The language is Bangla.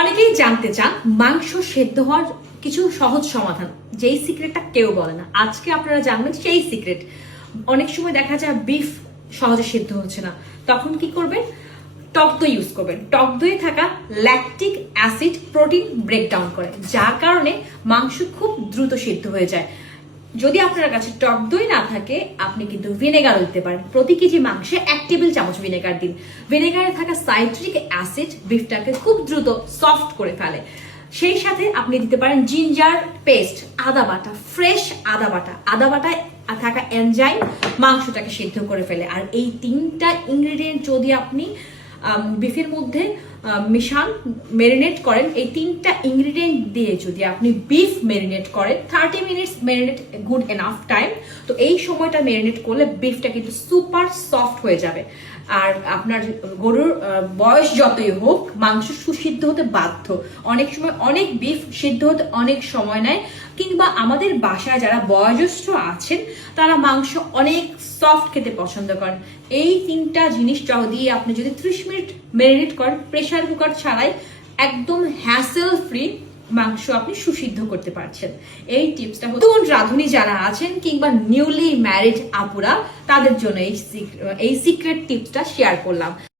অনেকেই জানতে চান মাংস সেদ্ধ হওয়ার কিছু সহজ সমাধান, যেই সিক্রেটটা কেউ বলে না। আজকে আপনারা জানবেন সেই সিক্রেট। অনেক সময় দেখা যায় বিফ সহজে সেদ্ধ হচ্ছে না, তখন কি করবেন? টক দই ইউজ করবেন। টক দইয়ে থাকা ল্যাকটিক অ্যাসিড প্রোটিন ব্রেকডাউন করে, যার কারণে মাংস খুব দ্রুত সেদ্ধ হয়ে যায়। যদি আপনার কাছে টক দই না থাকে, আপনি কিন্তু ভিনেগার দিতে পারেন। প্রতি কেজি মাংসে 1 টেবিল চামচ ভিনেগার দিন। ভিনেগারে থাকা সাইট্রিক অ্যাসিড বিফটাকে খুব দ্রুত সফট করে ফেলে। সেই সাথে আপনি দিতে পারেন জিঞ্জার পেস্ট, আদা বাটা, ফ্রেশ আদা বাটা। আদা বাটায় থাকা এনজাইম মাংসটাকে সিদ্ধ করে ফেলে। আর এই 3টা ইনগ্রেডিয়েন্ট যদি আপনি বিফের মধ্যে মিশান, মেরিনেট করেন, এই 3টা ইনগ্রেডিয়েন্ট দিয়ে যদি আপনি বিফ মেরিনেট করেন, 30 minutes marinate good enough time. তো এই সময়টা মেরিনেট করলে বিফটা কিন্তু সুপার সফট হয়ে যাবে। আর আপনার গরুর বয়স যতই হোক, মাংস সুসিদ্ধ হতে বাধ্য। অনেক সময় অনেক বিফ সিদ্ধ হতে অনেক সময় নেয়, কিংবা আমাদের বাসায় যারা বয়োজ্যেষ্ঠ আছেন তারা মাংস অনেক সফট খেতে পছন্দ করেন। এই 3টা জিনিস দিয়ে আপনি যদি 30 মিনিট ম্যারিনেট করেন, প্রেসার কুকার ছাড়াই একদম হ্যাসেল ফ্রি মাংস আপনি সুসিদ্ধ করতে পারছেন। এই টিপসটা নতুন রাঁধুনি যারা আছেন কিংবা নিউলি ম্যারিড আপুরা, তাদের জন্য এই সিক্রেট টিপসটা শেয়ার করলাম।